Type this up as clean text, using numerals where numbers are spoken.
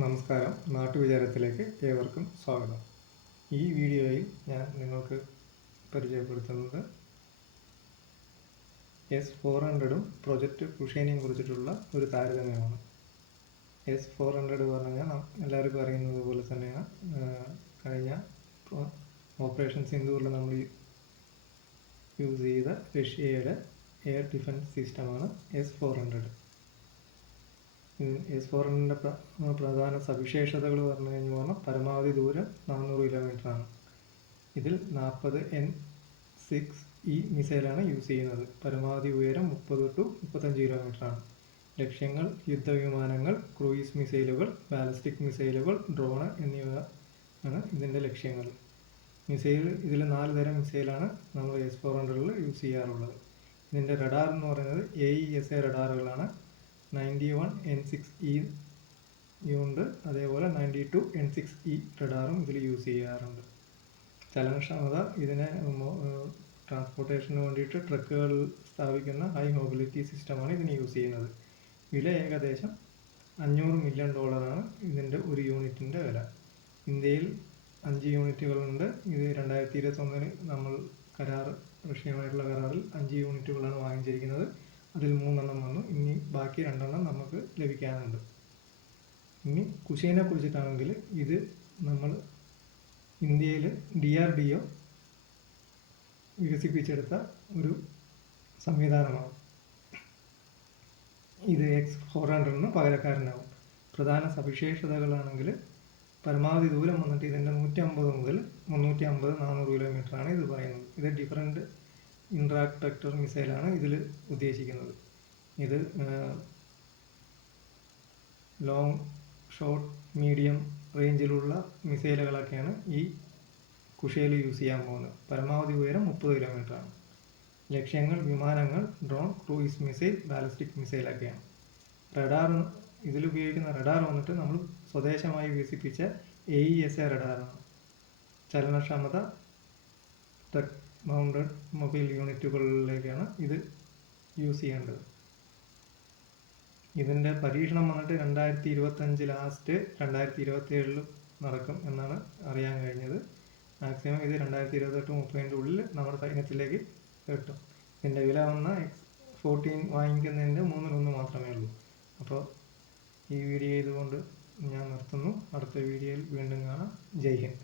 നമസ്കാരം. നാട്ടുവിചാരത്തിലേക്ക് ഏവർക്കും സ്വാഗതം. ഈ വീഡിയോയിൽ ഞാൻ നിങ്ങൾക്ക് പരിചയപ്പെടുത്തുന്നത് S400 പ്രൊജക്റ്റ് കുഷേനിയും കുറിച്ചിട്ടുള്ള ഒരു താരതമ്യമാണ്. S400 പറഞ്ഞാൽ എല്ലാവർക്കും അറിയുന്നത് പോലെ തന്നെയാണ് കഴിഞ്ഞ ഓപ്പറേഷൻ സിന്ദൂറിൽ നമ്മൾ യൂസ് ചെയ്ത റഷ്യയുടെ എയർ ഡിഫൻസ് സിസ്റ്റമാണ് S400. S400 പ്രധാന സവിശേഷതകൾ പറഞ്ഞു കഴിഞ്ഞാൽ പരമാവധി ദൂരം 400 കിലോമീറ്ററാണ്. ഇതിൽ 40 N6E മിസൈലാണ് യൂസ് ചെയ്യുന്നത്. പരമാവധി ഉയരം 30 to 35 കിലോമീറ്ററാണ്. ലക്ഷ്യങ്ങൾ യുദ്ധവിമാനങ്ങൾ, ക്രൂയിസ് മിസൈലുകൾ, ബാലിസ്റ്റിക് മിസൈലുകൾ, ഡ്രോൺ എന്നിവ ആണ് ഇതിൻ്റെ ലക്ഷ്യങ്ങൾ. ഇതിൽ 4 തരം മിസൈലാണ് നമ്മൾ S400 യൂസ് ചെയ്യാറുള്ളത്. ഇതിൻ്റെ റഡാർ എന്ന് പറയുന്നത് AESA റഡാറുകളാണ്. 91 N6E ഉണ്ട്, അതേപോലെ 92 N6E റഡാറും ഇതിൽ യൂസ് ചെയ്യാറുണ്ട്. ചലനക്ഷമത, ഇതിനെ ട്രാൻസ്പോർട്ടേഷന് വേണ്ടിയിട്ട് ട്രക്കുകളിൽ സ്ഥാപിക്കുന്ന ഹൈ മൊബിലിറ്റി സിസ്റ്റമാണ് ഇതിന് യൂസ് ചെയ്യുന്നത്. വില ഏകദേശം $500 മില്യൺ ഇതിൻ്റെ ഒരു യൂണിറ്റിൻ്റെ വില. ഇന്ത്യയിൽ 5 യൂണിറ്റുകളുണ്ട്. ഇത് 2021 നമ്മൾ റഷ്യയുമായിട്ടുള്ള കരാറിൽ 5 യൂണിറ്റുകളാണ് വാങ്ങിച്ചിരിക്കുന്നത്. അതിൽ 3 എണ്ണം വന്നു. ഇനി ബാക്കി 2 എണ്ണം നമുക്ക് ലഭിക്കാനുണ്ട്. ഇനി കുഷേനെ കുറിച്ചിട്ടാണെങ്കിൽ ഇത് നമ്മൾ ഇന്ത്യയിൽ DRDO വികസിപ്പിച്ചെടുത്ത ഒരു സംവിധാനമാണ്. ഇത് X400 പകരക്കാരനാവും. പ്രധാന സവിശേഷതകളാണെങ്കിൽ പരമാവധി ദൂരം വന്നിട്ട് ഇതിൻ്റെ 150 മുതൽ 350-400 കിലോമീറ്ററാണ് ഇത് പറയുന്നത്. ഇത് ഡിഫറൻറ്റ് ഇൻട്രാക്ടർ മിസൈലാണ് ഇതിൽ ഉദ്ദേശിക്കുന്നത്. ഇത് ലോങ്, ഷോർട്ട്, മീഡിയം റേഞ്ചിലുള്ള മിസൈലുകളൊക്കെയാണ് ഈ കുഷേൽ യൂസ് ചെയ്യാൻ പോകുന്നത്. പരമാവധി ഉയരം 30 കിലോമീറ്ററാണ്. ലക്ഷ്യങ്ങൾ വിമാനങ്ങൾ, ഡ്രോൺ, ക്രൂയിസ് മിസൈൽ, ബാലിസ്റ്റിക് മിസൈലൊക്കെയാണ്. റഡാർ, ഇതിലുപയോഗിക്കുന്ന റഡാർ വന്നിട്ട് നമ്മൾ സ്വദേശമായി വികസിപ്പിച്ച AESA റഡാറാണ്. ചലനക്ഷമത ട്രക്ക് മൗണ്ടഡ് മൊബൈൽ യൂണിറ്റുകളിലേക്കാണ് ഇത് യൂസ് ചെയ്യേണ്ടത്. ഇതിൻ്റെ പരീക്ഷണം വന്നിട്ട് 2025 ലാസ്റ്റ് 2027 നടക്കും എന്നാണ് അറിയാൻ കഴിഞ്ഞത്. മാക്സിമം ഇത് 2028-30 ഉള്ളിൽ നമ്മുടെ സൈന്യത്തിലേക്ക് കിട്ടും. ഇതിൻ്റെ വില വന്ന X14 വാങ്ങിക്കുന്നതിൻ്റെ 1/3 മാത്രമേ ഉള്ളൂ. അപ്പോൾ ഈ വീഡിയോ ഇതുകൊണ്ട് ഞാൻ നിർത്തുന്നു. അടുത്ത വീഡിയോയിൽ വീണ്ടും കാണാം. ജയ് ഹിന്ദ്.